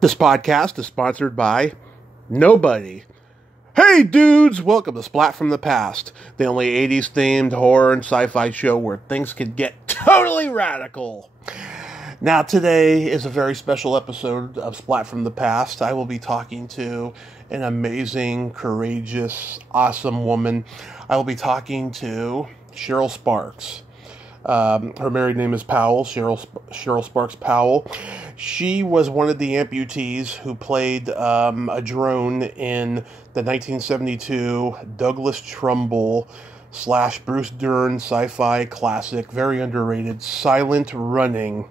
This podcast is sponsored by nobody. Hey dudes, welcome to Splat from the Past, the only 80s themed horror and sci-fi show where things can get totally radical. Now today is a very special episode of Splat from the Past. I will be talking to an amazing, courageous, awesome woman. I will be talking to Cheryl Sparks. Her married name is Powell, Cheryl Sparks Powell. She was one of the amputees who played a drone in the 1972 Douglas Trumbull / Bruce Dern sci-fi classic, very underrated, Silent Running.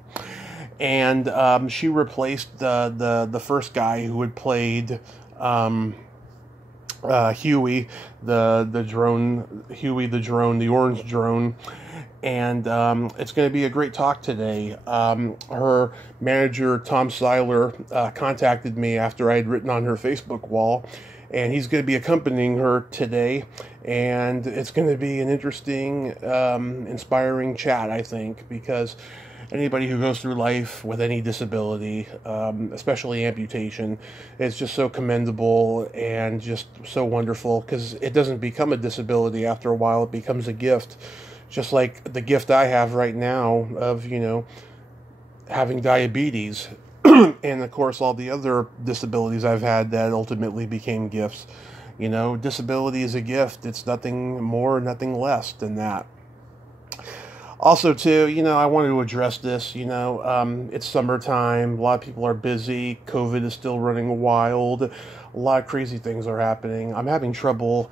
And she replaced the first guy who had played Huey, the drone, the orange drone. And it's going to be a great talk today. Her manager, Tom Seiler, contacted me after I had written on her Facebook wall, and he's going to be accompanying her today. And it's going to be an interesting, inspiring chat, I think, because anybody who goes through life with any disability, especially amputation, it's just so commendable and just so wonderful, because it doesn't become a disability after a while. It becomes a gift. Just like the gift I have right now of, having diabetes. And, of course, all the other disabilities I've had that ultimately became gifts. Disability is a gift. It's nothing more, nothing less than that. Also, too, I wanted to address this. It's summertime. A lot of people are busy. COVID is still running wild. A lot of crazy things are happening. I'm having trouble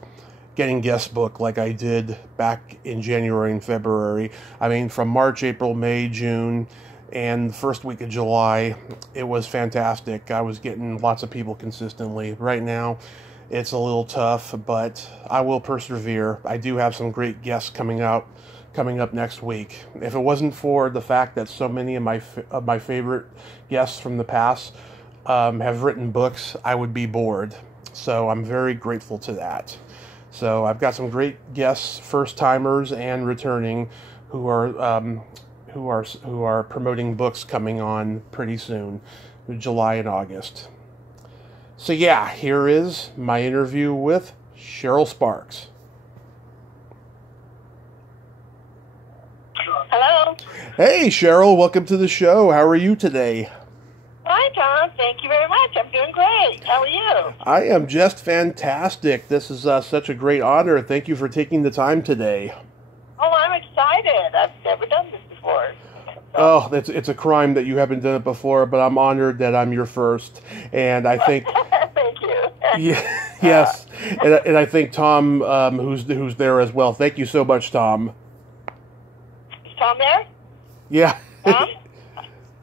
getting guest book like I did back in January and February. I mean, from March, April, May, June, and the first week of July, it was fantastic. I was getting lots of people consistently. Right now, it's a little tough, but I will persevere. I do have some great guests coming up next week. If it wasn't for the fact that so many of my favorite guests from the past have written books, I would be bored. So I'm very grateful to that. So I've got some great guests, first-timers and returning, who are promoting books coming on pretty soon, July and August. So yeah, here is my interview with Cheryl Sparks. Hello. Hey Cheryl, welcome to the show. How are you today? Hi, Tom. Thank you very much. I'm doing great. How are you? I am just fantastic. This is such a great honor. Thank you for taking the time today. Oh, I'm excited. I've never done this before. Oh, it's a crime that you haven't done it before, but I'm honored that I'm your first. And I think... Thank you. Yes. And I think Tom, who's there as well. Thank you so much, Tom. Is Tom there? Yeah. Tom?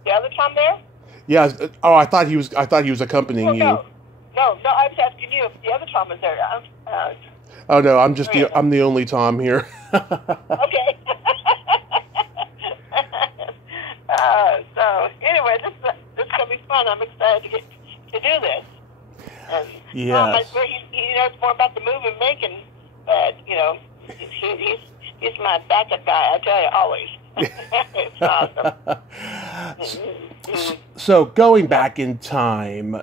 The other Tom there? Yeah. Oh, I thought he was accompanying you. No. I was asking you if the other Tom was there. Oh no, I'm the only Tom here. Okay. So anyway, this is gonna be fun. I'm excited to do this. And yes. Tom, he knows more about the movie making, but he's my backup guy. I tell you, always. It's awesome. So going back in time,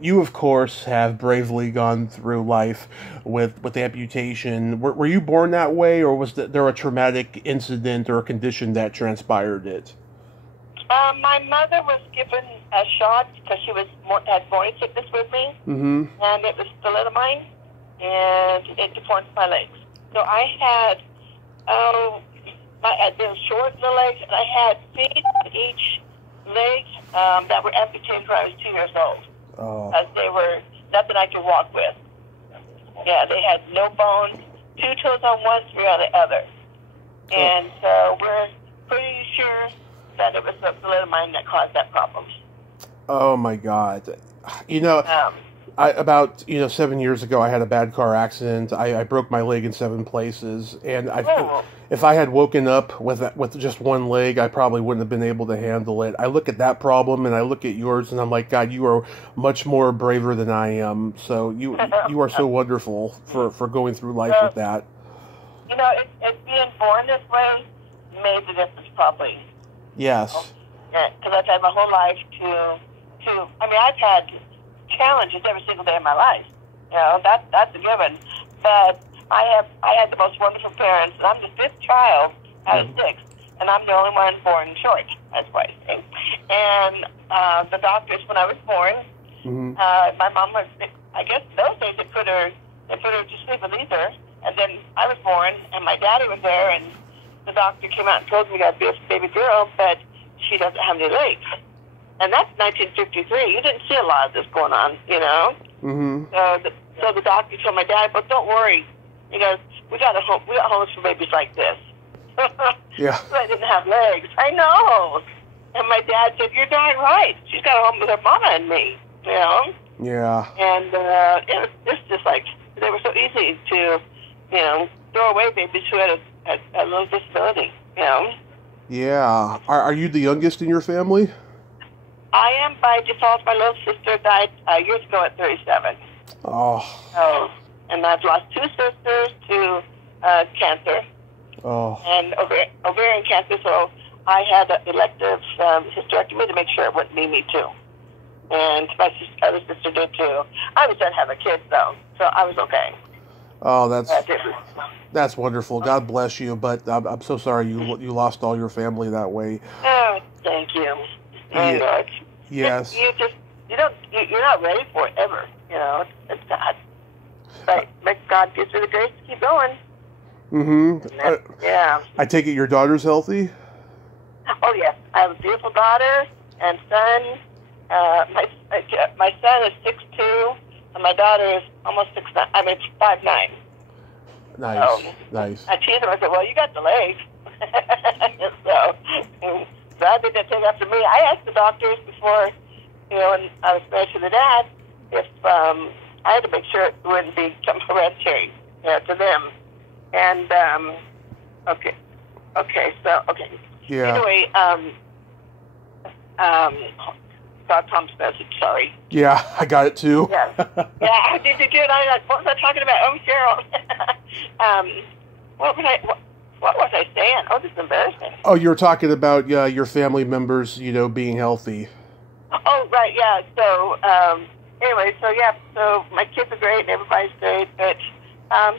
you of course have bravely gone through life with amputation. Were you born that way, or was there a traumatic incident or a condition that transpired it? My mother was given a shot because she had morning sickness with me, and it was thalidomide, and it deformed my legs. So I had they were short in the legs, and I had feet on each leg that were amputated when I was 2 years old. Oh. Because they were nothing I could walk with. Yeah, they had no bones, 2 toes on one, 3 on the other. And so we're pretty sure that it was the thalidomide that caused that problem. Oh my God. About 7 years ago, I had a bad car accident. I broke my leg in 7 places, and if I had woken up with just one leg, I probably wouldn't have been able to handle it. I look at that problem, and I look at yours, and I'm like, God, you are much more braver than I am. So you are so wonderful for going through life with that. It's being born this way made the difference, probably. Yes. Because I've had my whole life to I've had challenges every single day of my life. That's a given. But I had the most wonderful parents, and I'm the fifth child out of six, and I'm the only one born short. That's why I say. And the doctors, when I was born, my mom was, I guess those days they put her to sleep and leave her, and then I was born, and my daddy was there, and the doctor came out and told me that this baby girl, but she doesn't have any legs. And that's 1953. You didn't see a lot of this going on, So the doctor told my dad, "But don't worry." He goes, "We got homes for babies like this." Yeah. So I didn't have legs. I know. And my dad said, "You're darn right. She's got a home with her mama and me." Yeah. And it's just like they were so easy to, throw away babies who had a little disability. Yeah. Are you the youngest in your family? I am by default. My little sister died years ago at 37. Oh. So, and I've lost two sisters to cancer. Oh. And ovarian cancer, so I had an elective hysterectomy to make sure it wouldn't be me too. And my other sister did too. I was done having kids though, so I was okay. Oh, that's wonderful. God bless you. But I'm so sorry you lost all your family that way. Oh, thank you. And, yes. You're not ready for it ever. It's sad. But God gives you the grace to keep going. Yeah. I take it your daughter's healthy? Oh, yes. I have a beautiful daughter and son. My son is 6'2", and my daughter is almost 6'9". 5'9". Nice, nice. I tease him. I said, "Well, you got the legs." So I think they take after me. I asked the doctors before, when I was married to the dad, if I had to make sure it wouldn't be some hereditary, to them. And okay. Yeah. Anyway, got Tom's message. Sorry. Yeah, I got it too. Yeah. Did you? And I was like, what was I talking about? Oh, Cheryl. What was I saying? Oh, this is embarrassing. Oh, you were talking about your family members, being healthy. Oh, right. Yeah. So anyway, so my kids are great and everybody's great, but I'm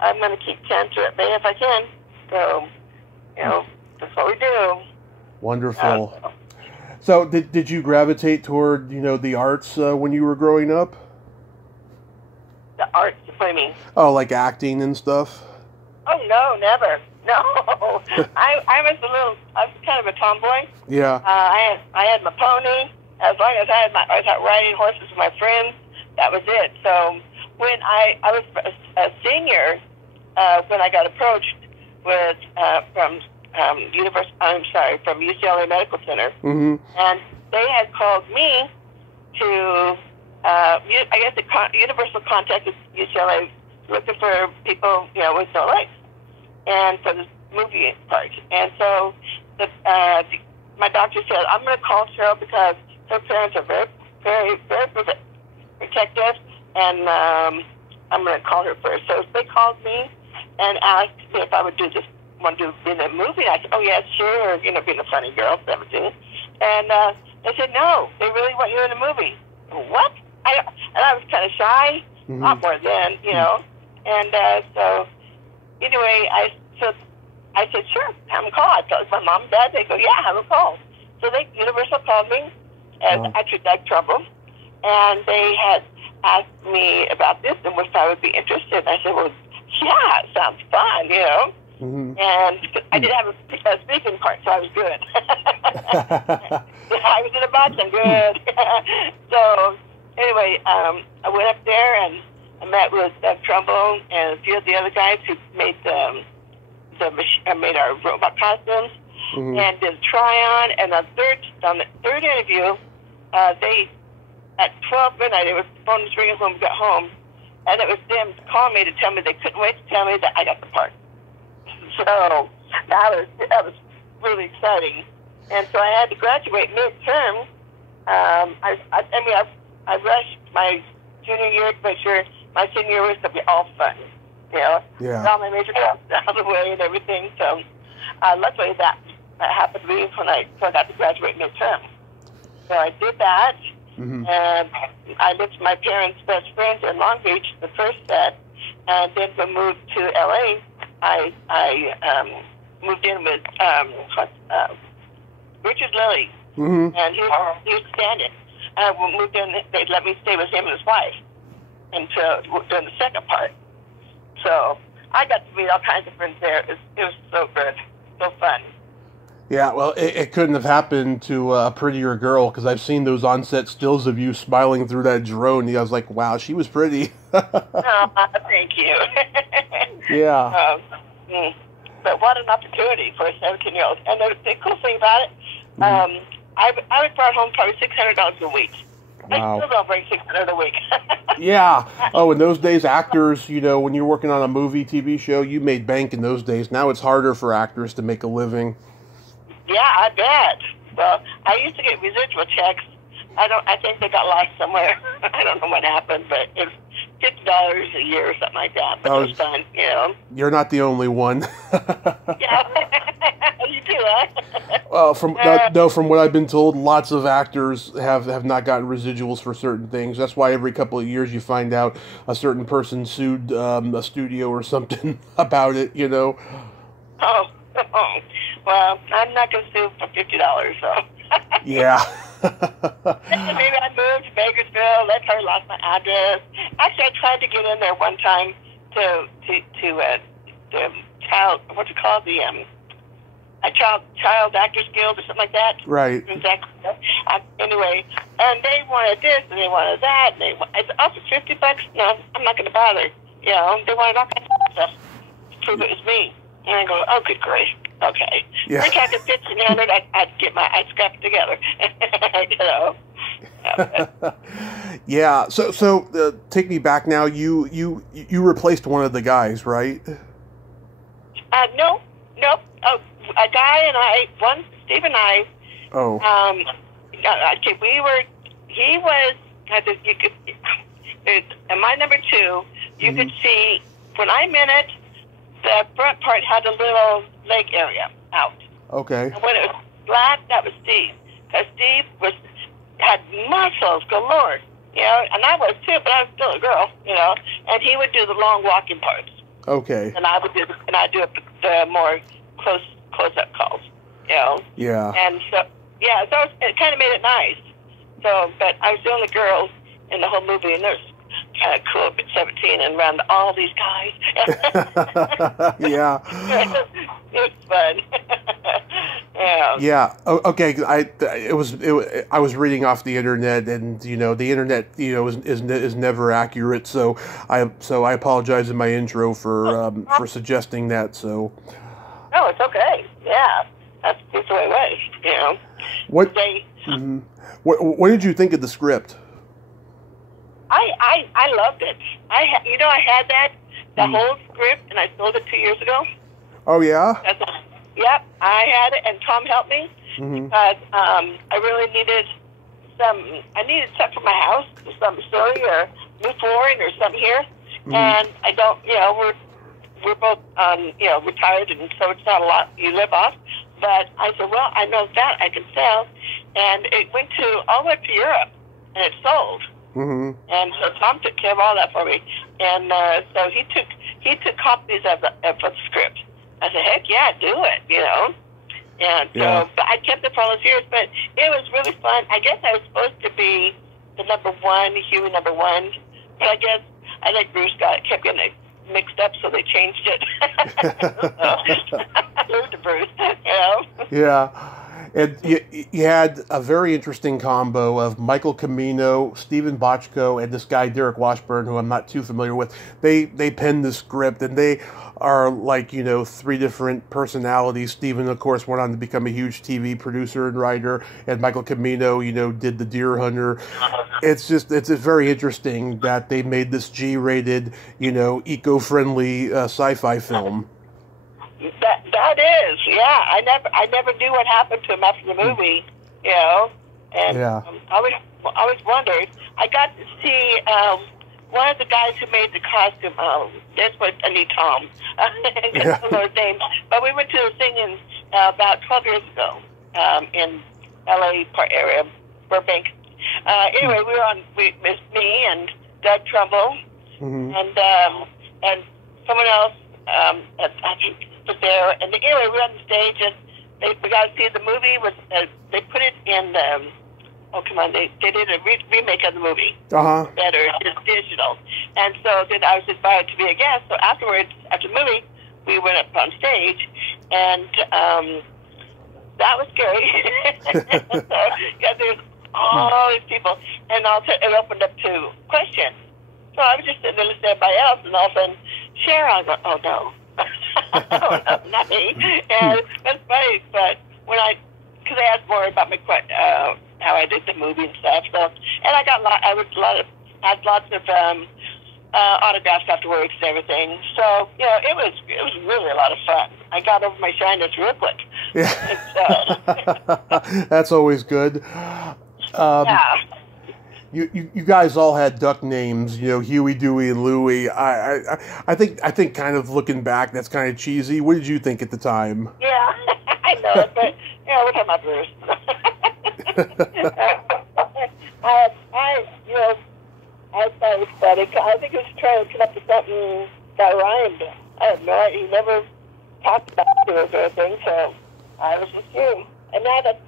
going to keep cancer at bay if I can. So that's what we do. Wonderful. So did you gravitate toward, the arts when you were growing up? The arts, what do you mean? Oh, like acting and stuff? Oh, no, never. No. I was kind of a tomboy. Yeah. I had my pony. As long as I was out riding horses with my friends, that was it. So when I was a senior, when I got approached with from UCLA Medical Center, and they had called me to, Universal contacted UCLA looking for people, with no legs, and for the movie part. And so my doctor said, "I'm going to call Cheryl because her parents are very, very, very protective, and I'm going to call her first." So they called me and asked me if I would want to be in a movie. I said, "Oh, yeah, sure," being a funny girl, 17. And they said, "No, they really want you in a movie." What? And I was kind of shy, a lot more then, And so anyway, I said, "Sure, have them call." I told my mom and dad. They go, "Yeah, have them call." So Universal called me as actor like Trumbull, and they had asked me about this and if I would be interested. And I said, "Well, yeah, it sounds fun, And I did have a speaking part, so I was good. I was in a box, I'm good. So anyway, I went up there and I met with Trumbull and a few of the other guys who made made our robot costumes and did a try-on. And on the third interview, they at 12 midnight, it was the phone was ringing when we got home, and it was them calling me to tell me they couldn't wait to tell me that I got the part. So that was really exciting. And so I had to graduate midterm. I rushed my junior year to make sure my senior year was going to be all fun. Yeah. All my major classes out of the way and everything. So luckily that happened to me when I got to graduate midterm. So I did that, Mm-hmm. and I lived with my parents' best friend in Long Beach, the first set, and then we moved to L.A. I moved in with Richard Lilly, Mm-hmm. and he was standing. And we moved in. They let me stay with him and his wife until during the second part. So I got to meet all kinds of friends there. It was so good, so fun. Yeah, well, it couldn't have happened to a prettier girl, because I've seen those on-set stills of you smiling through that drone. And I was like, wow, she was pretty. Oh, thank you. Yeah. But what an opportunity for a 17-year-old. And the cool thing about it, I was brought home probably $600 a week. Wow. I still don't bring $600 a week. Yeah. Oh, in those days, actors, you know, when you're working on a movie, TV show, you made bank in those days. Now it's harder for actors to make a living. Yeah, I bet. Well, I used to get residual checks. I think they got lost somewhere. I don't know what happened, but it's $50 a year or something like that. But it was fun, you know. You're not the only one. Yeah, you too, huh? Well, from what I've been told, lots of actors have not gotten residuals for certain things. That's why every couple of years you find out a certain person sued a studio or something about it, you know. Oh, well, I'm not going to sue for $50, so. Yeah. Maybe I moved to Bakersfield. That's how I lost my address. Actually, I tried to get in there one time to child, what's it called, child actors guild or something like that. Right. Exactly. Anyway, and they wanted this and they wanted that, and it's also $50. No, I'm not going to bother. You know, they wanted all kinds of stuff to prove it was me. And I go, oh, good grief. Okay. Yeah. We're talking 1,500. I'd scrap it together. You know. Yeah. So take me back now. You replaced one of the guys, right? No. Oh, a guy and I. Steve and I. Oh. Okay, he was. You could. And my number 2. You could see when I'm in it. The front part had a little leg area out. Okay. And when it was Splat, that was Steve. Because Steve had muscles galore, you know, and I was too, but I was still a girl, you know. And he would do the long walking parts. Okay. And I'd do the more close-up calls, you know. Yeah. And so it kind of made it nice. So, but I was the only girl in the whole movie, and there's kind of cool at 17 and around all these guys. Yeah. It was fun. Yeah. Yeah. Okay. I was reading off the internet, and you know the internet, you know, is never accurate. So I apologize in my intro for suggesting that. So. No, it's okay. Yeah, that's just the way it was. You know. What did you think of the script? I loved it. I had the whole script, and I sold it 2 years ago. Oh yeah. Yep, I had it, and Tom helped me because I really needed something for my house, some story or new flooring or something here, and I don't. You know, we're both retired, and so it's not a lot you live off. But I said, well, I know that I can sell, and it went all the way to Europe, and it sold. And so Tom took care of all that for me, and so he took copies of the script. I said, heck yeah, do it, you know. And so, but I kept it for all those years. But it was really fun. I guess I was supposed to be the number 1, Huey number 1, but I guess I think Bruce kept getting it mixed up, so they changed it. Moved to Bruce, you know. Yeah. And you had a very interesting combo of Michael Cimino, Stephen Bochco, and this guy Derek Washburn, who I'm not too familiar with. They penned the script, and they are like, you know, 3 different personalities. Stephen, of course, went on to become a huge TV producer and writer, and Michael Cimino, you know, did The Deer Hunter. It's very interesting that they made this G-rated, you know, eco-friendly sci-fi film. That is, yeah. I never knew what happened to him after the movie, you know. And I always wondered. I got to see one of the guys who made the costume. That's what I need Tom. I don't know his name. But we went to a thing about 12 years ago in L.A. part area, Burbank. Anyway, we were on. It was me and Doug Trumbull, and someone else. I think was there. And anyway, we were on the stage, and we got to see the movie. They put it in. Oh, come on! They did a remake of the movie. Better, just digital. And so then I was invited to be a guest. So afterwards, after the movie, we went up on stage, and that was scary. So, yeah, there's all these people, and it opened up to questions. So I was just sitting there listening to everybody else, and all of a sudden, Cheryl, I go, oh no, oh, no, not me. And that's funny, but because I asked more about how I did the movie and stuff. So, and I had lots of autographs afterwards and everything. So, it was really a lot of fun. I got over my shyness real quick. Yeah. That's always good. Yeah. You guys all had duck names, Huey, Dewey, and Louie. I think kind of looking back, that's kind of cheesy. What did you think at the time? Yeah, I know it, but we're talking about Bruce. I thought it was funny. I think he was trying to come up with something that rhymed. I have no idea. He never talked about it or anything, so I was just Huey. And now that's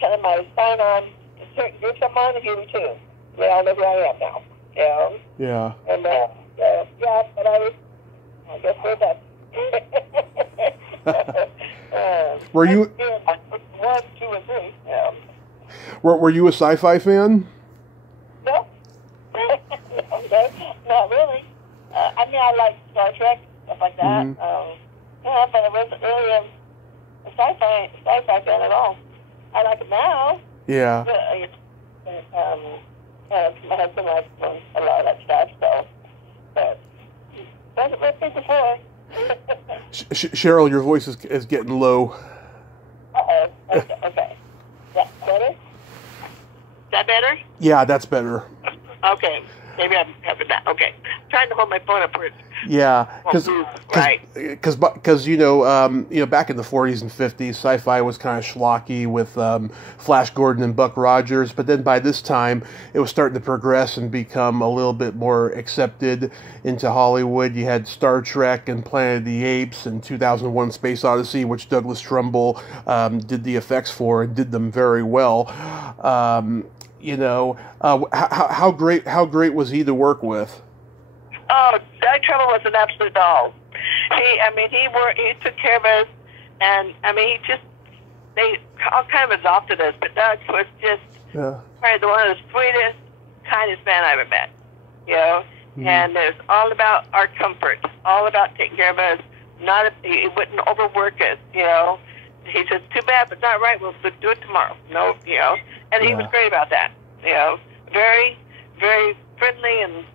kind of my sign on. Certain groups I'm on, Huey too. They all know who I am now. Yeah. And but I guess we're done. Were you? 1, 2, and 3. Yeah. Were you a Sci-Fi fan? No. No, not really. I mean, I like Star Trek, stuff like that. But I wasn't really a sci-fi fan at all. I like it now. Yeah. My husband likes a lot of that stuff, so. But wasn't listening before. Cheryl, your voice is getting low. Uh-oh. Okay. Yeah, better? Is that better? Yeah, that's better. Okay. Maybe I'm having that. Okay. I'm trying to hold my phone up where it's... Yeah, because right. back in the 40s and 50s, sci-fi was kind of schlocky with Flash Gordon and Buck Rogers, but then by this time it was starting to progress and become a little bit more accepted into Hollywood. You had Star Trek and Planet of the Apes and 2001: Space Odyssey, which Douglas Trumbull did the effects for and did them very well. How great was he to work with? Oh, Doug Trumbull was an absolute doll. He took care of us, and they all kind of adopted us, but Doug was just probably one of the sweetest, kindest man I ever met, and it was all about our comfort, all about taking care of us, he wouldn't overwork us, he says, too bad, but not right, we'll do it tomorrow, and he was great about that, very, very friendly and,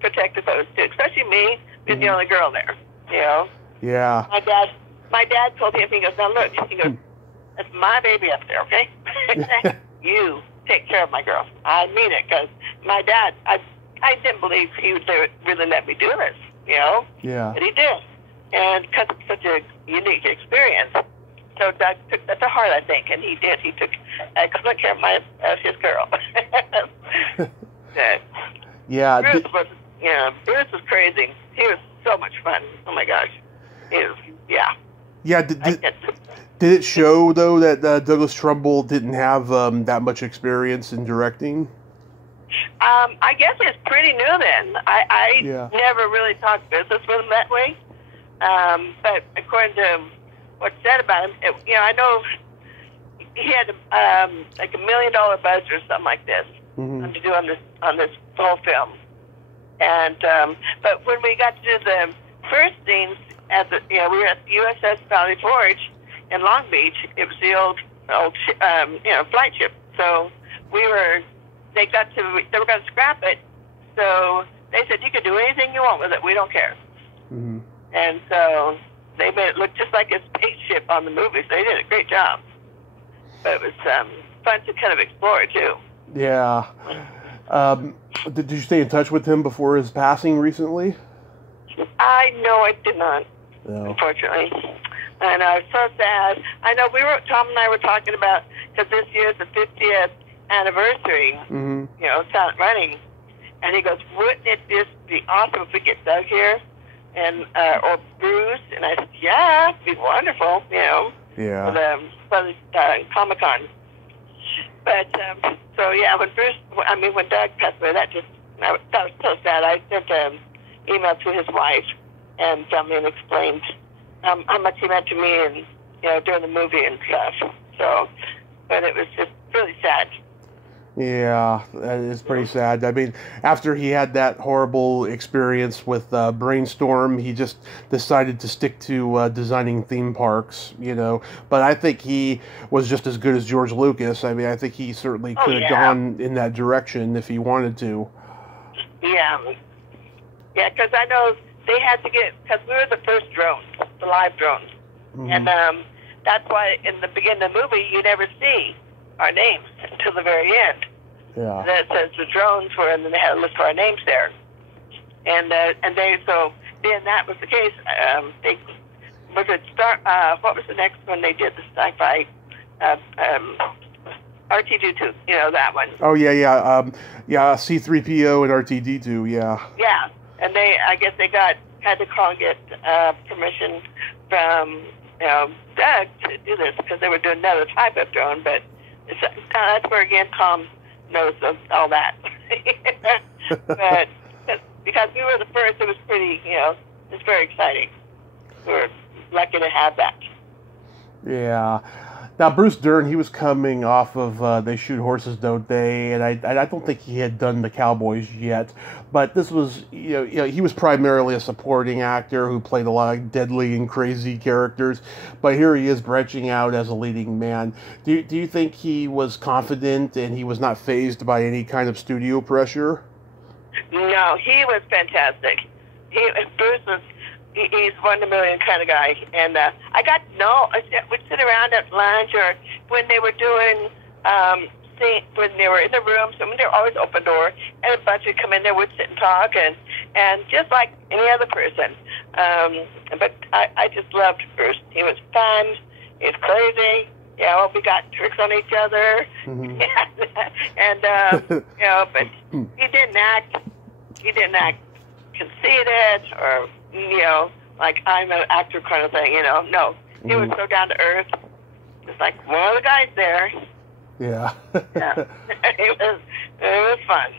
protective of us too, especially me, being the only girl there, Yeah. My dad told him, he goes, now look, he goes, that's my baby up there, okay? You take care of my girl. I mean it, because my dad, I didn't believe he would really let me do this, Yeah. But he did. And because it's such a unique experience, so Doug took that to heart, I think, and he did. He took excellent care of his girl. Yeah. Bruce was crazy. He was so much fun. Oh my gosh. Yeah. Did it show though that Douglas Trumbull didn't have that much experience in directing? I guess it's pretty new then. I never really talked business with him that way. But according to what's said about him, I know he had like $1 million budget or something like this to do on this whole film. And but when we got to do the first scenes we were at the USS Valley Forge in Long Beach. It was the old flight ship. So they were going to scrap it. So they said, you can do anything you want with it. We don't care. Mm-hmm. And so they made it look just like a spaceship on the movie. So they did a great job. But it was fun to kind of explore it too. Yeah. Did you stay in touch with him before his passing recently? No, I did not. No. Unfortunately. And I was so sad. I know Tom and I were talking about, because this year's the 50th anniversary, Mm-hmm. Silent Running. And he goes, wouldn't it just be awesome if we get Doug here and or Bruce? And I said, yeah, it'd be wonderful, Yeah. for the Comic-Con. But, when Doug passed away, that was so sad. I sent an email to his wife and explained how much he meant to me and, during the movie and stuff. So, but it was just really sad. Yeah, that is pretty sad. I mean, after he had that horrible experience with Brainstorm, he just decided to stick to designing theme parks, But I think he was just as good as George Lucas. I mean, I think he certainly could have gone in that direction if he wanted to. Yeah. Yeah, because I know they had to because we were the first drones, the live drones. Mm-hmm. And that's why in the beginning of the movie, you never see our names until the very end. Yeah. And then it says the drones were, and then they had a list of our names there. And being that was the case, what was the next one they did, the sci-fi, R2-D2, that one. Oh, yeah. C-3PO and R2-D2, yeah. Yeah, and I guess they had to call and get permission from, Doug to do this, because they were doing another type of drone, but that's where, again, Tom knows all that. But because we were the first, it was pretty, it's very exciting. We were lucky to have that. Yeah. Now, Bruce Dern, he was coming off of They Shoot Horses, Don't They? And I don't think he had done The Cowboys yet. But this was, he was primarily a supporting actor who played a lot of deadly and crazy characters. But here he is branching out as a leading man. Do you think he was confident and he was not fazed by any kind of studio pressure? No, he was fantastic. Bruce was... He's one in a million kind of guy. And we'd sit around at lunch or when they were doing, when they were in the rooms, and they were always open door, and a bunch would come in there, we'd sit and talk, and just like any other person. But I just loved Bruce. He was fun. He was crazy. We got tricks on each other. Mm-hmm. But he didn't act conceited or, like I'm an actor kind of thing, No, he was so down to earth. It's like one of the guys there. Yeah. Yeah. It was fun.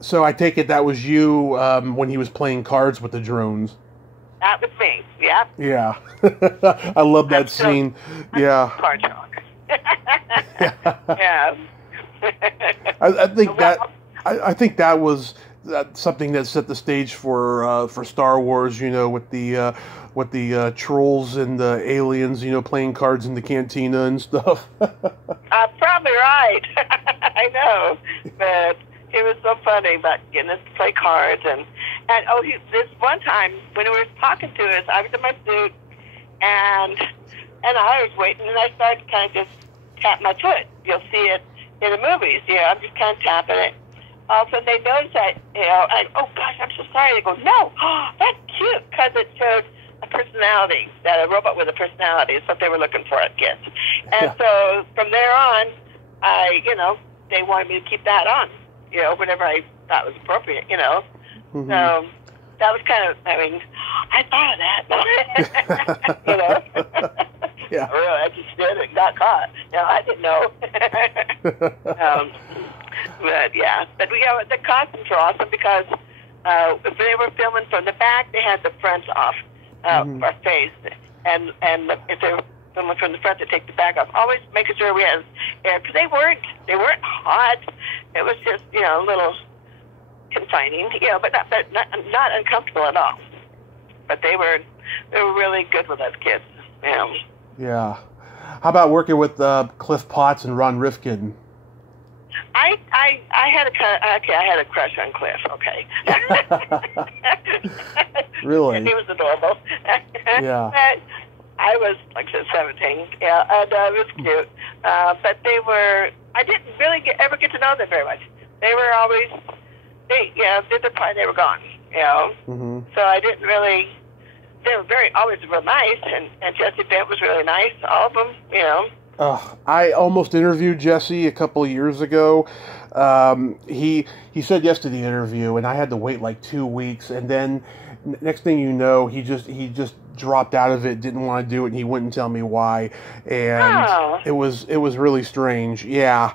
So I take it that was you when he was playing cards with the drones. That was me. Yep. Yeah. I love that scene. Yeah. Card talk. Yeah. I think that was something that set the stage for Star Wars. With the trolls and the aliens. Playing cards in the cantina and stuff. Probably right. I know, but it was so funny about getting us to play cards and this one time when he was talking to us, I was in my suit and I was waiting and I started kind of just tap my foot. You'll see it in the movies. I'm just kind of tapping it. All of a sudden they noticed that, oh gosh, I'm so sorry. They go, no, that's cute, because it showed a personality, that a robot with a personality is what they were looking for at kids. And so from there on, they wanted me to keep that on, whenever I thought was appropriate, Mm-hmm. So that was kind of, I thought of that, Yeah. Really, I just did it, got caught. I didn't know. But yeah, the costumes were awesome because if they were filming from the back, they had the fronts off our face, and if they were filming from the front, they take the back off. Always making sure we had air because they weren't hot. It was just a little confining, but not uncomfortable at all. But they were really good with us kids. Yeah. How about working with Cliff Potts and Ron Rifkin? I had a crush on Cliff. Okay. Really? And he was adorable. Yeah. I was like 17. Yeah, and it was cute. But I didn't really ever get to know them very much. They were always, did their part, they were gone. Mm-hmm. So I didn't really they were always real nice, and Jesse Bent was really nice. All of them, you know. I almost interviewed Jesse a couple of years ago. He said yes to the interview, and I had to wait like 2 weeks. And then next thing you know, he just dropped out of it. Didn't want to do it, and he wouldn't tell me why. And it was really strange. Yeah.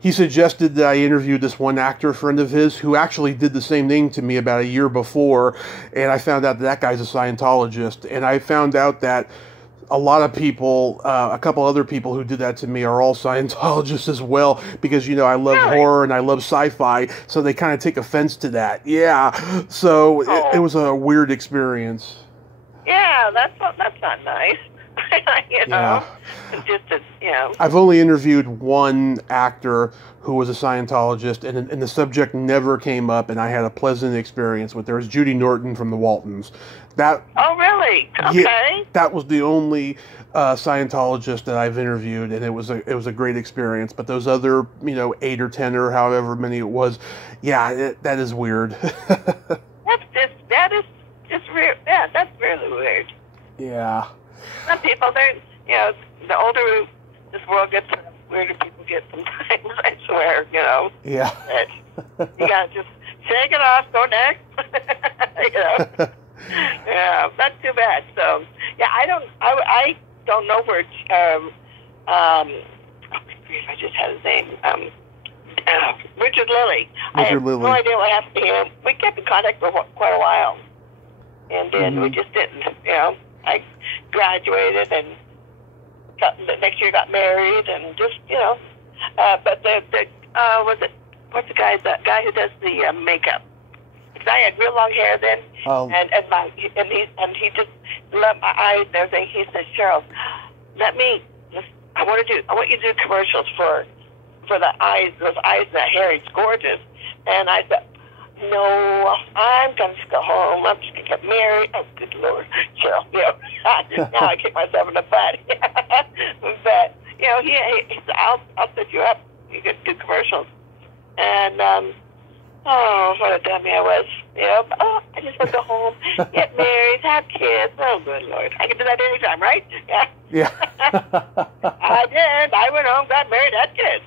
He suggested that I interviewed this one actor friend of his who actually did the same thing to me about a year before, and I found out that guy's a Scientologist. And I found out that a lot of people, a couple other people who did that to me are all Scientologists as well, because, you know, I love horror and I love sci-fi, so they kind of take offense to that. Yeah, so it was a weird experience. Yeah, that's not nice. You know, just you know. I've only interviewed one actor who was a Scientologist, and the subject never came up, and I had a pleasant experience with. There was Judy Norton from the Waltons. Oh, really? Okay. Yeah, that was the only Scientologist that I've interviewed, and it was a great experience. But those other, you know, 8 or 10 or however many it was, that is weird. that is just weird. Yeah, that's really weird. Yeah. Some people, you know, the older this world gets, the weirder people get sometimes, I swear, you know. Yeah. But you gotta just shake it off, go next. You know. Yeah, that's too bad. So, yeah, I don't know where, I just had his name, Richard Lilly. I have no idea what happened to him. We kept in contact for quite a while, and then we just didn't, you know. I graduated and the next year got married and just, you know, but what's the guy who does the makeup? Because I had real long hair then, and he just loved my eyes and everything. He said, Cheryl, I want you to do commercials for the eyes, those eyes and that hair. It's gorgeous. And I said, no, I'm going to go home. I'm just going to get married. Oh, good Lord, Cheryl. You know, now I kick myself in the butt. But, you know, he said, I'll set you up. You can do commercials. And, what a dummy I was. You know, I just want to go home, get married, have kids. Oh, good Lord. I can do that anytime, right? Yeah. Yeah. I did. I went home, got married, had kids.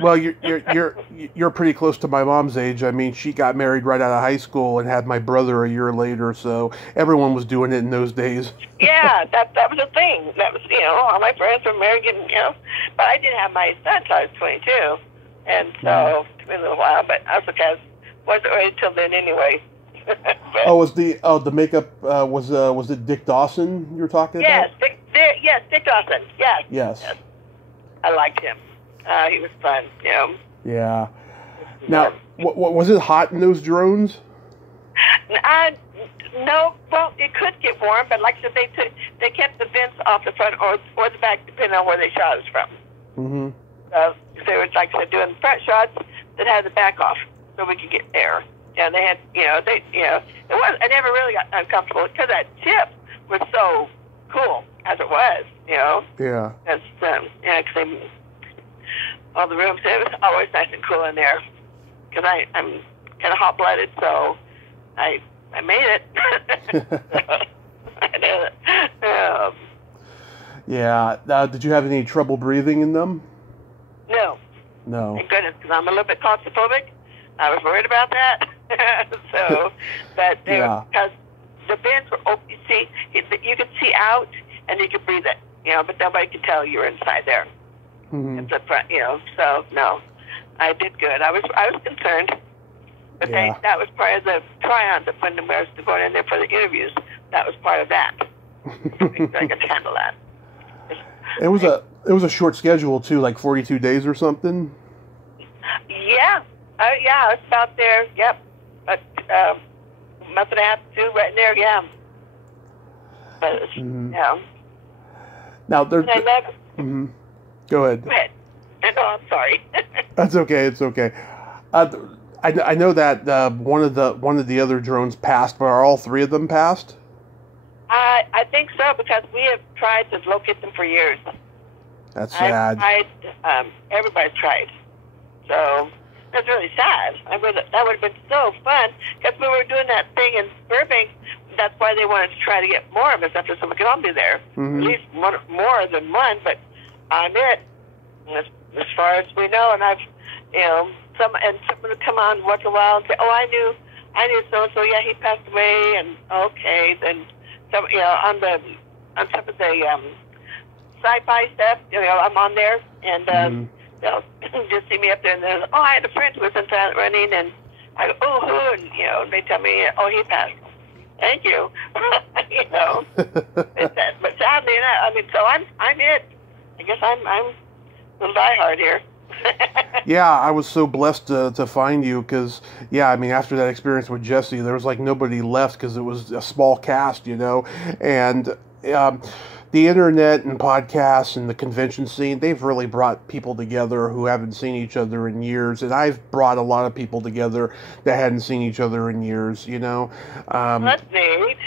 Well, you're pretty close to my mom's age. I mean, she got married right out of high school and had my brother a year later, so everyone was doing it in those days. Yeah, that was a thing. That was, you know, all my friends were married, and, you know, but I didn't have my son until I was 22, and so it took me a little while, but I was okay. Wasn't ready till then anyway. Was the makeup was it Dick Dawson you were talking about? Yes, Dick Dawson. Yes. I liked him. He was fun, you know. Yeah. Now, what was it hot in those drones? No. Well, it could get warm, but like I said, they kept the vents off the front or the back, depending on where they shot us from. Mm-hmm. So they were, like I said, doing front shots that had the back off, so we could get air. Yeah, they had, it was. I never really got uncomfortable because that ship was so cool as it was, you know. Yeah. Because all the rooms, it was always nice and cool in there. Because I'm kind of hot-blooded, so I made it. I did it. Yeah. Did you have any trouble breathing in them? No. Thank goodness, because I'm a little bit claustrophobic. I was worried about that. But because the vents were open, you could see out and you could breathe it, you know, but nobody could tell you were inside there. Mm-hmm. It's the front, you know. So no, I did good. I was concerned, but that was part of the try-on. When I was going in there for the interviews, that was part of that. I could handle that. It was a short schedule too, like 42 days or something. Yeah. I was about there. Yep. But month and a half, 2, right in there. Yeah. But yeah. Now there's. Go ahead. Go ahead. No, I'm sorry. That's okay. It's okay. I know that one of the other drones passed, but are all 3 of them passed? I think so, because we have tried to locate them for years. That's sad. Everybody's tried. So, That's really sad. That would have been so fun, because we were doing that thing in Burbank. That's why they wanted to try to get more of us after so we could all be there. Mm-hmm. At least one, more than one, but I'm it. As far as we know, and I've, someone would come on once in a while and say, "Oh, I knew so-and-so, yeah, he passed away," and okay, then some, on top of the sci-fi stuff, I'm on there, and they'll just see me up there, and they're, "Oh, I had a friend who was in that running," and I go, "Oh, who?" And they tell me, "Oh, he passed." Thank you. But sadly enough, so I'm it. I guess I'm a little diehard here. Yeah, I was so blessed to find you because, after that experience with Jesse, there was like nobody left because it was a small cast, and the internet and podcasts and the convention scene, they've really brought people together who haven't seen each other in years, and I've brought a lot of people together that hadn't seen each other in years, That's neat.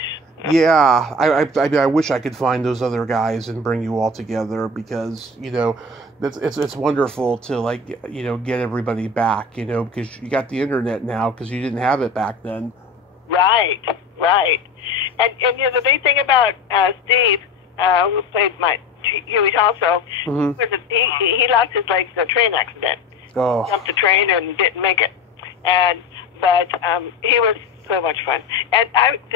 Yeah, I wish I could find those other guys and bring you all together because, it's wonderful to get everybody back, because you got the internet now because you didn't have it back then. Right. And the big thing about Steve, who played Huey also, Mm-hmm. was he lost his legs in a train accident. Oh. Jumped the train and didn't make it. But he was so much fun. And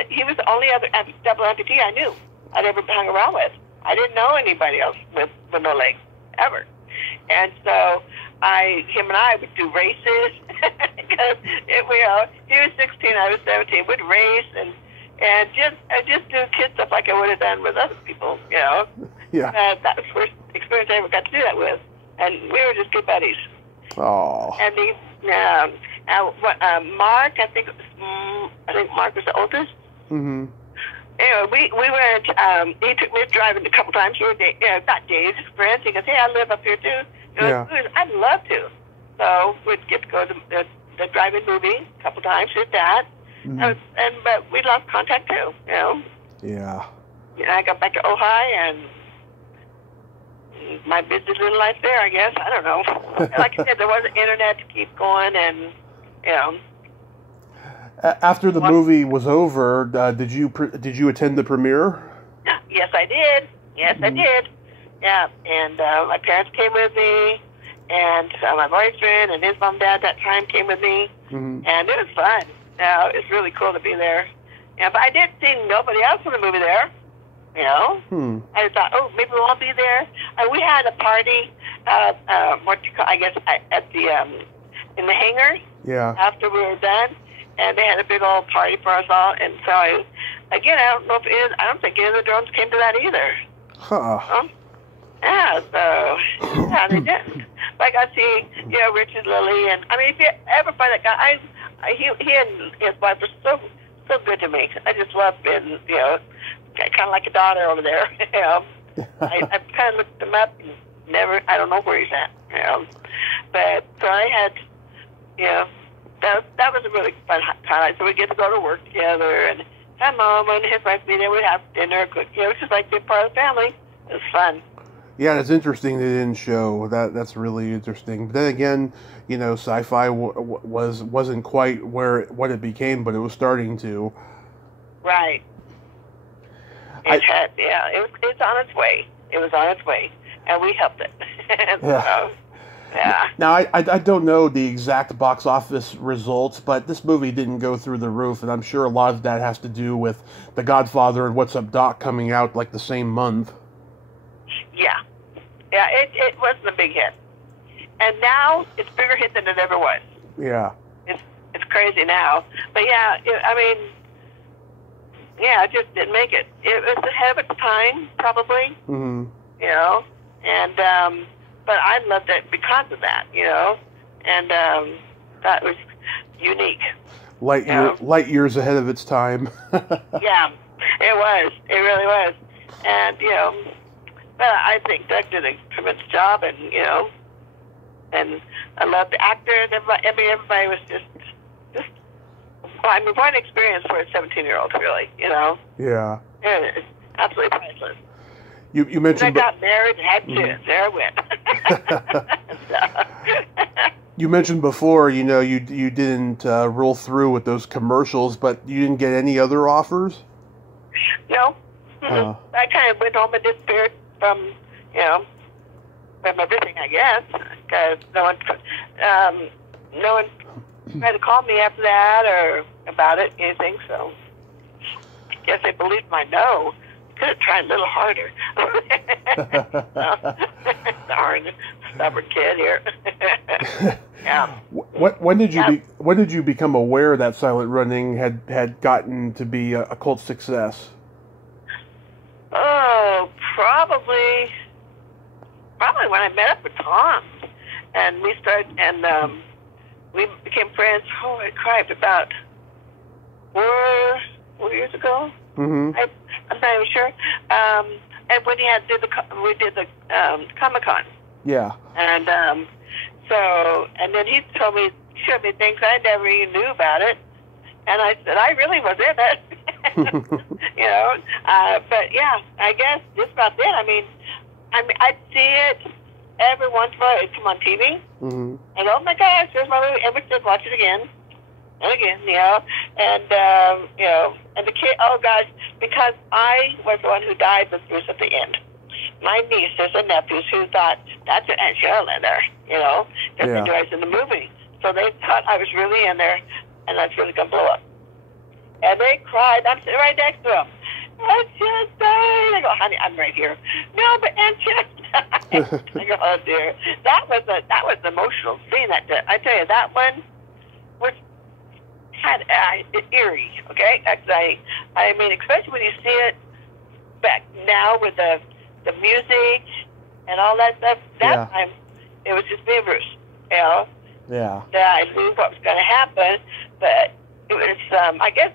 he was the only other double amputee I knew I'd ever hung around with. I didn't know anybody else with no legs, ever. And so him and I would do races because he was 16, I was 17. We'd race and just do kid stuff like I would have done with other people, Yeah. That was the first experience I ever got to do that with, and we were just good buddies. Oh. And Mark, I think Mark was the oldest. Mm-hmm. Anyway, we went. He took me driving a couple times. We were not days, friends. He goes, "Hey, I live up here too." I'd love to. So we'd get to go to the drive-in movie a couple times. Did that. Mm-hmm. But we lost contact too. Yeah. I got back to Ojai and my busy little life there. I guess I don't know. Like I said, there wasn't internet to keep going, and After the movie was over, did you attend the premiere? Yes, I did. I did. Yeah, and my parents came with me, and my boyfriend and his mom and dad at that time came with me, and it was fun. It was really cool to be there. Yeah, but I did see nobody else in the movie there. I thought, oh, maybe we'll all be there. We had a party, at the in the hangar. Yeah. After we were done, and they had a big old party for us all. And so I don't think any of the drones came to that either. Huh. They didn't. But I got to see, Richard Lilly, and if you ever find that guy, he and his wife were so good to me. I just love being, kind of like a daughter over there. I kind of looked him up and I don't know where he's at. But so I had, that was a really fun highlight. So we get to go to work together, and my mom and his wife be there. We'd have dinner, it's just like being part of the family. It was fun. Yeah, it's interesting they didn't show that. That's really interesting. But then again, sci-fi wasn't quite what it became, but it was starting to. Right. It's on its way. It was on its way, and we helped it. Yeah. Yeah. Now, I don't know the exact box office results, but this movie didn't go through the roof, and I'm sure a lot of that has to do with The Godfather and What's Up, Doc coming out like the same month. Yeah. Yeah, it wasn't a big hit. And now it's a bigger hit than it ever was. Yeah. It's crazy now. But it just didn't make it. It was ahead of its time, probably. Mm-hmm. But I loved it because of that, and that was unique. Light years ahead of its time. Yeah, it was. It really was. And, but I think Doug did a tremendous job, and, and I loved the actors. Everybody was just what an experience for a 17-year-old, really, Yeah. It's absolutely priceless. You mentioned... I got married and had kids. There I went. You mentioned before, you didn't roll through with those commercials, but you didn't get any other offers? No. I kind of went home and disappeared from everything, I guess, because no one tried to call me after that or about it, anything. So I guess they believed my no. Could have tried a little harder. Darn stubborn kid here. Yeah. When did you become aware that Silent Running had gotten to be a cult success? Oh, probably when I met up with Tom, and we we became friends. Oh, I cried about 4 years ago. Mm-hmm. I'm not even sure. And when we did the Comic-Con. Yeah. And and then he showed me things I never even knew about it. And I said, I really was in it. But yeah, I guess just about then. I mean, I'd see it every once in a while. It'd come on TV. Mm-hmm. And oh my gosh, there's my movie. And we'd just watch it again and again, and and the kid. Oh gosh, because I was the one who died with Bruce at the end. My nieces and nephews who thought that's an Aunt Cheryl in there, just enjoys in the movie. So they thought I was really in there, and I was really gonna blow up. And they cried. I'm sitting right next to them. Aunt just died. I go, honey, I'm right here. No, but Aunt just died. I go, oh dear. That was an emotional scene. I tell you, that one was kind of eerie. Okay, I mean, especially when you see it back now with the music and all that stuff. That time, it was just me and Bruce. Yeah. That I knew what was going to happen, but it was, I guess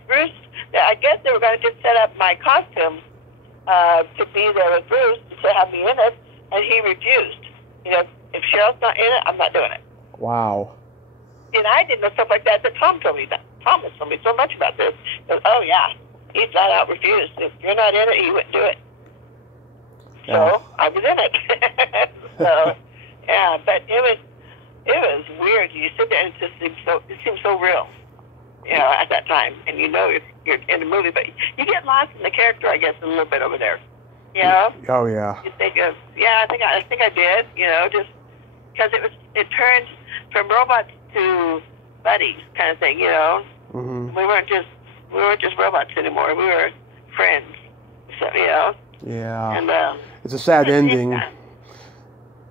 they were going to just set up my costume to be there with Bruce to have me in it, and he refused. If Cheryl's not in it, I'm not doing it. Wow. And I didn't know stuff like that. But Tom told me that. Tom has told me so much about this. He goes, oh yeah, he flat out refused. If you're not in it, he wouldn't do it. So I was in it. So yeah, but it was weird. You sit there and it seems so real. At that time, and you're in the movie, but you get lost in the character, I guess, a little bit over there. Oh yeah. You think of I think I did. Just because it turned from robots to buddies, kind of thing. Mm-hmm. We weren't just robots anymore. We were friends. So Yeah. And it's a sad ending.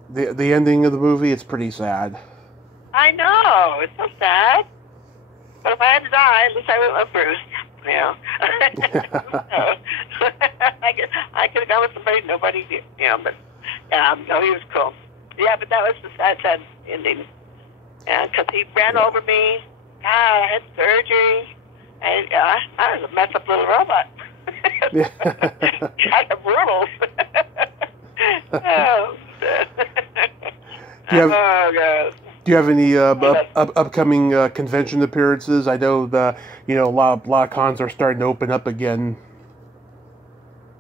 The ending of the movie, it's pretty sad. I know, it's so sad. But if I had to die, at least I went with Bruce. I could have gone with somebody nobody did. But no, he was cool. Yeah, but that was the sad ending. Yeah, because he ran over me. I had surgery. I was a messed up little robot. Kind of brutal. Oh, God. Do you have any upcoming convention appearances? I know a lot of cons are starting to open up again.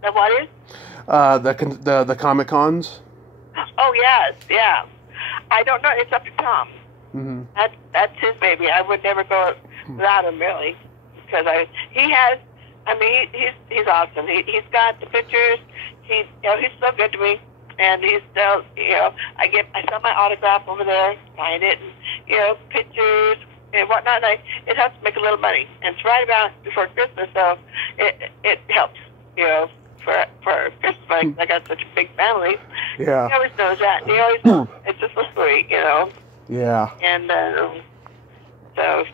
The what is? The Comic Cons. Oh yes, yeah. I don't know. It's up to Tom. Mm-hmm. That's his baby. I would never go without him really, because he's awesome. He's got the pictures. He's so good to me. And he's still, I sell my autograph over there, sign it, and, pictures and whatnot. And it helps make a little money. And it's right about before Christmas, so it helps, for Christmas. I got such a big family. Yeah. He always knows that. And he always, it's just so sweet, Yeah. And so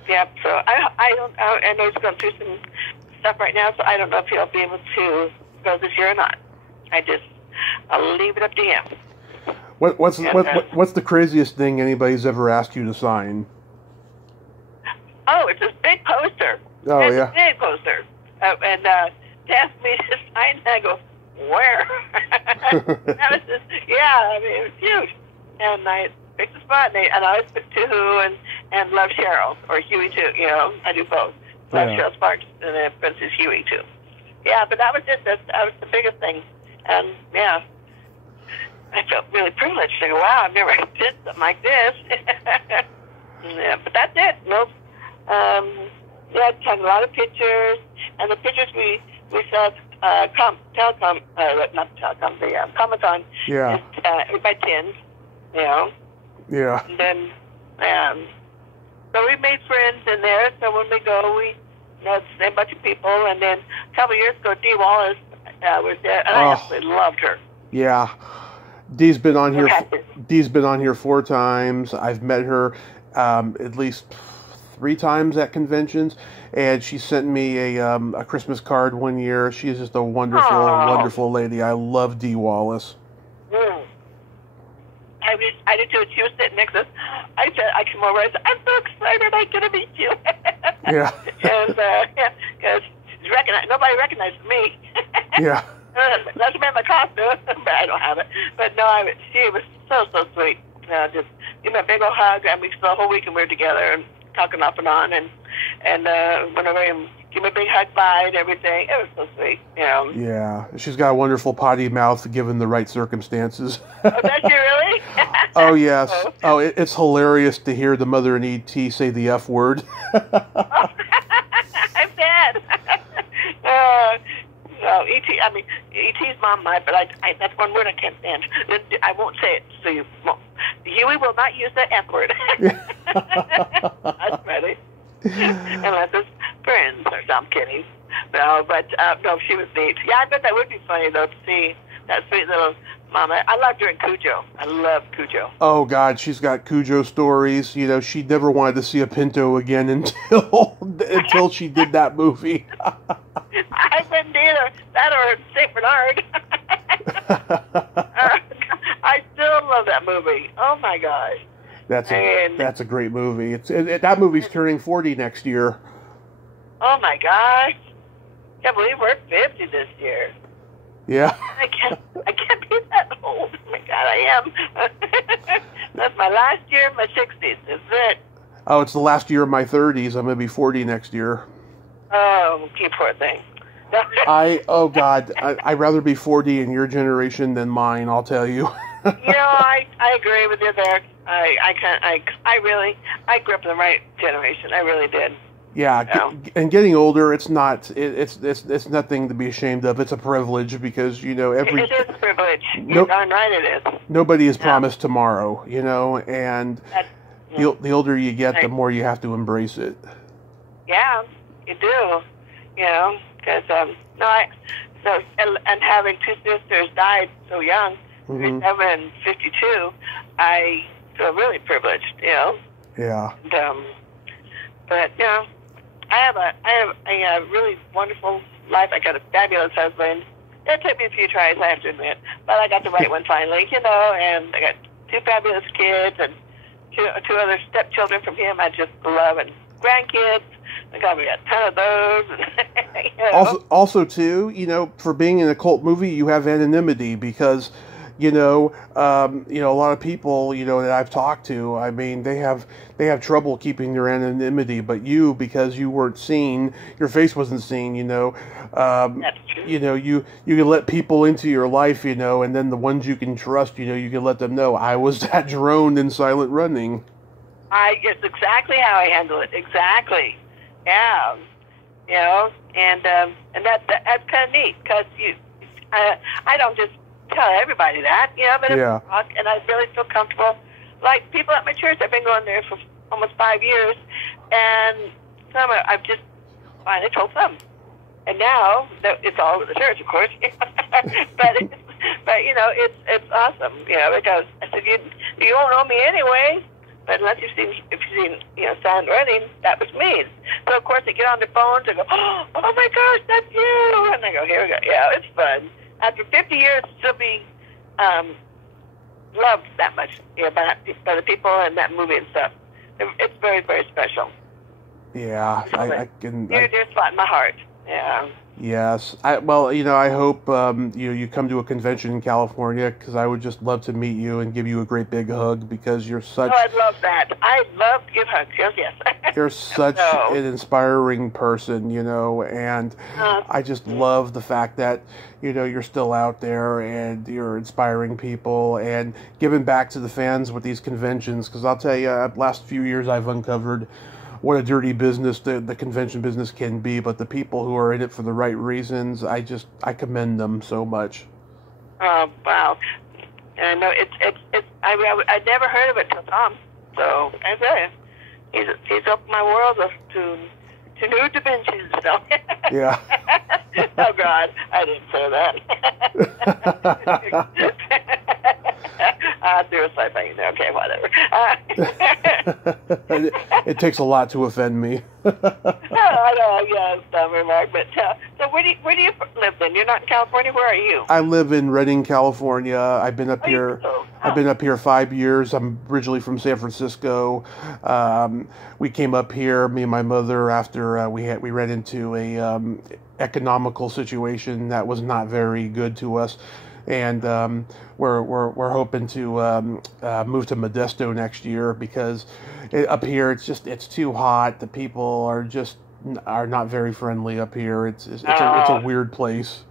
I know he's going through some stuff right now, so I don't know if he'll be able to go this year or not. I'll leave it up to him. What's the craziest thing anybody's ever asked you to sign? Oh, it's this big poster. Oh, it's yeah. a big poster. And they asked me to sign, and I go, where? That was just, it was huge. And I picked a spot, and I always put to and Love Cheryl, or Huey too. I do both. Love Cheryl Sparks, and then Princess Huey too. Yeah, but that was it. That was the biggest thing. And, I felt really privileged. I go, wow, I've never did something like this. Yeah, but that's it. Nope. Yeah, took a lot of pictures, and the pictures we saw Comic-Con. Yeah. Is by tens, you know. Yeah. And then, so we made friends in there. So when we go, we met a bunch of people, and then a couple of years ago, Dee Wallace was there, and I absolutely loved her. Yeah. Dee's been on here. Dee's been on here 4 times. I've met her at least 3 times at conventions, and she sent me a Christmas card one year. She is just a wonderful, wonderful lady. I love Dee Wallace. I did too. She was sitting next to us. I came over. I said, "I'm so excited! I get to meet you." Yeah. Because nobody recognized me. Yeah. That's been my costume, but I don't have it. But no, she was so sweet. Just give me a big old hug, and we spent the whole weekend we were together and talking off and on, and went over and give me a big hug, bye, and everything. It was so sweet, you know. Yeah, she's got a wonderful potty mouth given the right circumstances. Oh, does she really? Oh yes. Oh, it's hilarious to hear the mother in E.T. say the F word. I'm sad. No, E.T. I mean, E.T.'s mom might, but I that's one word I can't stand. I won't say it, so you won't. Huey will not use the F word. That's funny. Unless it's friends or some kidding. No, but no, she was neat. Yeah, I bet that would be funny though to see that sweet little mama. I loved her in Cujo. I love Cujo. Oh God, she's got Cujo stories. You know, she never wanted to see a Pinto again until she did that movie. I couldn't either. That or Saint Bernard. I still love that movie. Oh my gosh. That's a great movie. That movie's turning 40 next year. Oh my gosh! Can't believe we're 50 this year. Yeah. I can't be that old. Oh my God, I am. That's my last year of my 60s. Is it? Oh, it's the last year of my 30s. I'm gonna be 40 next year. Oh, you poor thing. Oh God, I'd rather be 40 in your generation than mine. I'll tell you. I agree with you there. I grew up in the right generation. I really did. Yeah, and getting older, it's nothing to be ashamed of. It's a privilege because it is a privilege. You're darn right it is. Nobody is promised tomorrow, and the older you get, the more you have to embrace it. Yeah, you do. Because and having 2 sisters died so young, 7 and 52, I feel really privileged. Yeah. But I have a really wonderful life. I got a fabulous husband. It took me a few tries, I have to admit, but I got the right one finally. And I got 2 fabulous kids and two other stepchildren from him. I just love, and grandkids. We got a ton of those. Also, too, for being in a cult movie, you have anonymity because, a lot of people, that I've talked to, I mean, they have trouble keeping their anonymity, but you, because you weren't seen, your face wasn't seen, That's true. You can let people into your life, and then the ones you can trust, you can let them know, I was that drone in Silent Running. It's exactly how I handle it. Exactly. Yeah. And that's kind of neat because I don't just tell everybody that, but yeah. And I really feel comfortable. Like people at my church, I've been going there for almost 5 years, and some I've just finally told some. And now it's all over the church, of course. but it's awesome, because I said you won't know me anyway. But unless if you've seen Silent Running, that was me. So of course they get on their phones and go, oh my gosh, that's you, and I go, here we go. Yeah, it's fun. After 50 years, still being loved that much, by the people and that movie and stuff. It's very, very special. Yeah, I can. You're a dear spot in my heart. Yeah. Yes. Well, I hope you come to a convention in California, because I would just love to meet you and give you a great big hug, because you're such. Oh, I'd love that. I'd love to give hugs. Yes. You're such an inspiring person, and I just love the fact that you're still out there and you're inspiring people and giving back to the fans with these conventions. Because I'll tell you, last few years I've uncovered what a dirty business the convention business can be, but the people who are in it for the right reasons, I commend them so much. Oh, wow. And I know I'd never heard of it till Tom. So I tell you, he's opened my world to new dimensions. So. Yeah. Oh God, I didn't say that. Do a sci-fi. Okay, whatever. It takes a lot to offend me. I know, yeah, dumb remark. But so where do you live then? You're not in California. Where are you? I live in Redding, California. I've been up here. I've been up here 5 years. I'm originally from San Francisco. We came up here, me and my mother, after we ran into a economical situation that was not very good to us. And we're hoping to move to Modesto next year, because up here it's too hot. The people are not very friendly up here. It's a weird place.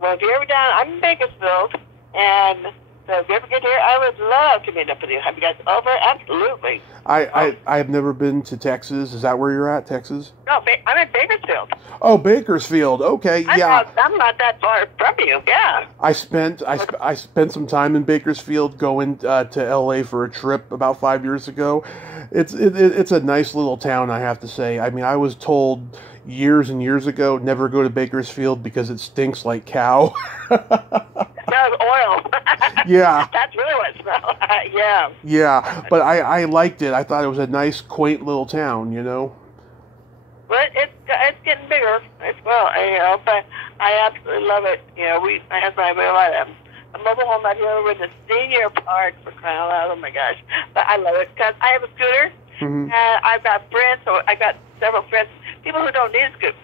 Well, if you're ever down, I'm in Bakersfield, and so if you ever get here, I would love to meet up with you. Have you guys over? Absolutely. I have never been to Texas. Is that where you're at, Texas? No, I'm in Bakersfield. Oh, Bakersfield. Okay, yeah. I'm not that far from you. Yeah. I spent some time in Bakersfield, going to LA for a trip about 5 years ago. It's a nice little town, I have to say. I mean, I was told years and years ago, never go to Bakersfield because it stinks like cow. Smells oil. Yeah. That's really what it smells. Yeah. Yeah, but I liked it. I thought it was a nice, quaint little town, But it's getting bigger as well. But I absolutely love it. My husband and I have a mobile home out here over the senior park, for crying out loud. Oh my gosh! But I love it because I have a scooter, and I've got friends. So I got several friends, people who don't need a scooter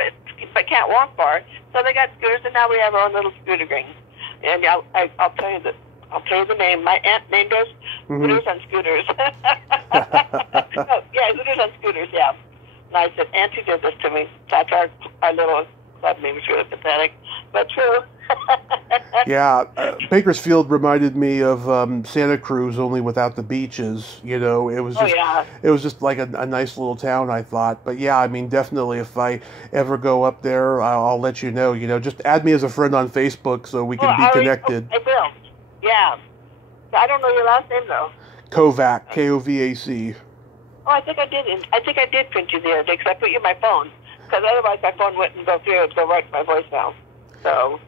but can't walk far. So they got scooters, and now we have our own little scooter ring. And I'll tell you the name. My aunt named us Scooters on Scooters. Scooters on Scooters. Yeah. And I said, Auntie did this to me. That's our little club name. It's really pathetic, but true. Yeah, Bakersfield reminded me of Santa Cruz, only without the beaches. It was just, it was just like a nice little town, I thought. But yeah, I mean, definitely, if I ever go up there, I'll let you know. Just add me as a friend on Facebook so we can be connected. I will. Yeah. I don't know your last name though. Kovac, Kovac. Oh, I think I did print you the other day because I put you in my phone. Because otherwise my phone wouldn't go through. It'd go right to my voicemail. So,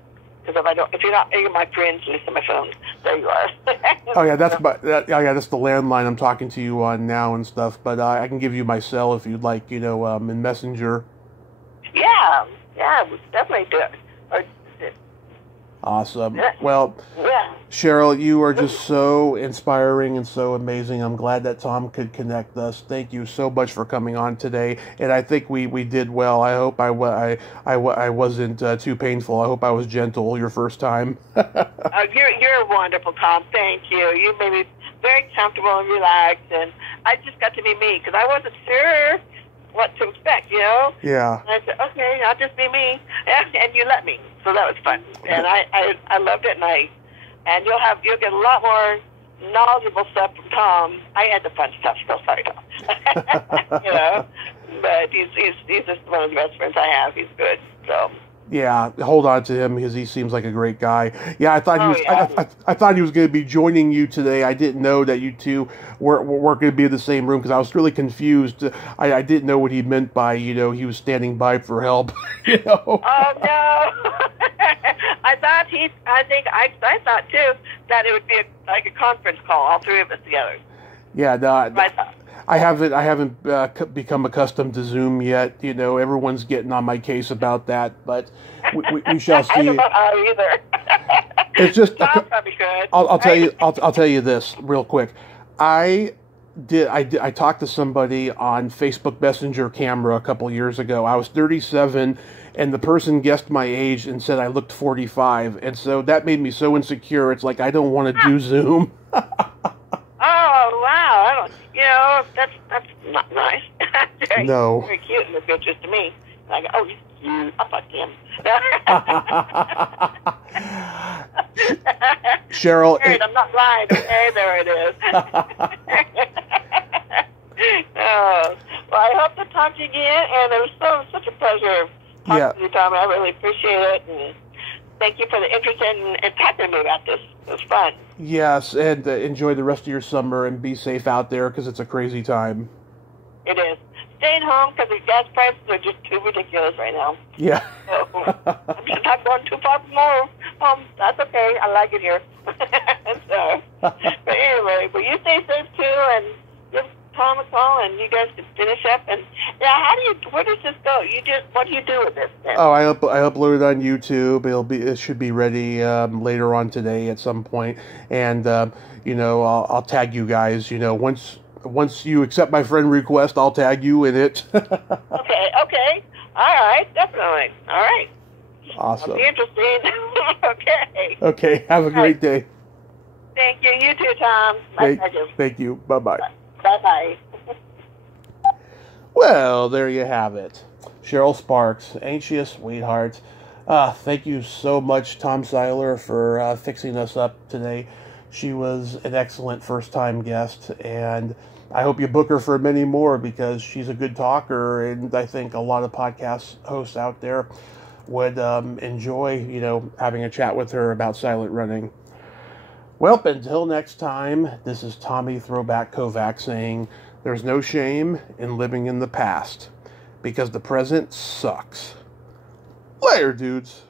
because if you're not my friends, list on my phone, there you are. Oh yeah, that's the landline I'm talking to you on now and stuff. But I can give you my cell if you'd like. In Messenger. Yeah, we definitely do it. Awesome. Well, Cheryl, you are just so inspiring and so amazing. I'm glad that Tom could connect us. Thank you so much for coming on today. And I think we did well. I hope I wasn't too painful. I hope I was gentle your first time. You're wonderful, Tom. Thank you. You made me very comfortable and relaxed. And I just got to be me because I wasn't sure what to expect, Yeah. And I said, okay, I'll just be me. And you let me. So that was fun. And I loved it, and you'll get a lot more knowledgeable stuff from Tom. I had the fun stuff, so sorry, Tom. But he's just one of the best friends I have. He's good. So yeah, hold on to him because he seems like a great guy. Yeah, I thought he was. I thought he was going to be joining you today. I didn't know that you two weren't going to be in the same room because I was really confused. I didn't know what he meant by he was standing by for help. Oh no. I thought too that it would be like a conference call, all three of us together. Yeah, no, I haven't become accustomed to Zoom yet. Everyone's getting on my case about that, but we shall see. I don't know how either. It's just probably could. I'll tell you this real quick. I I talked to somebody on Facebook Messenger camera a couple years ago. I was 37, and the person guessed my age and said I looked 45, and so that made me so insecure. It's like I don't want to do Zoom. Oh wow! That's not nice. No. Very cute in the pictures to me. Like, oh, he's cute. I'll fuck him. Cheryl, I'm not lying. Okay, there it is. Well, I hope to talk to you again, and it was such a pleasure talking to you, Tom. I really appreciate it, and thank you for the interest in talking to me about this. It was fun. Yes, and enjoy the rest of your summer and be safe out there because it's a crazy time. It is. Staying home because the gas prices are just too ridiculous right now. Yeah. So, I'm just not going too far from home. That's okay. I like it here. So, but anyway, but you stay safe too, and give Tom a call, and you guys can finish up. And where does this go? What do you do with this then? Oh, I upload it on YouTube. It should be ready later on today at some point, and I'll tag you guys. Once you accept my friend request, I'll tag you in it. Okay. All right, definitely. All right. Awesome. That'll be interesting. Okay. Okay, have a great day. Thank you. You too, Tom. My pleasure. Thank you. Bye-bye. Bye-bye. Well, there you have it. Cheryl Sparks. Ain't she a sweetheart? Thank you so much, Tom Seiler, for fixing us up today. She was an excellent first-time guest, and I hope you book her for many more because she's a good talker, and I think a lot of podcast hosts out there would enjoy, having a chat with her about silent running. Well, until next time, this is Tommy Throwback Kovac saying there's no shame in living in the past because the present sucks. Later, dudes.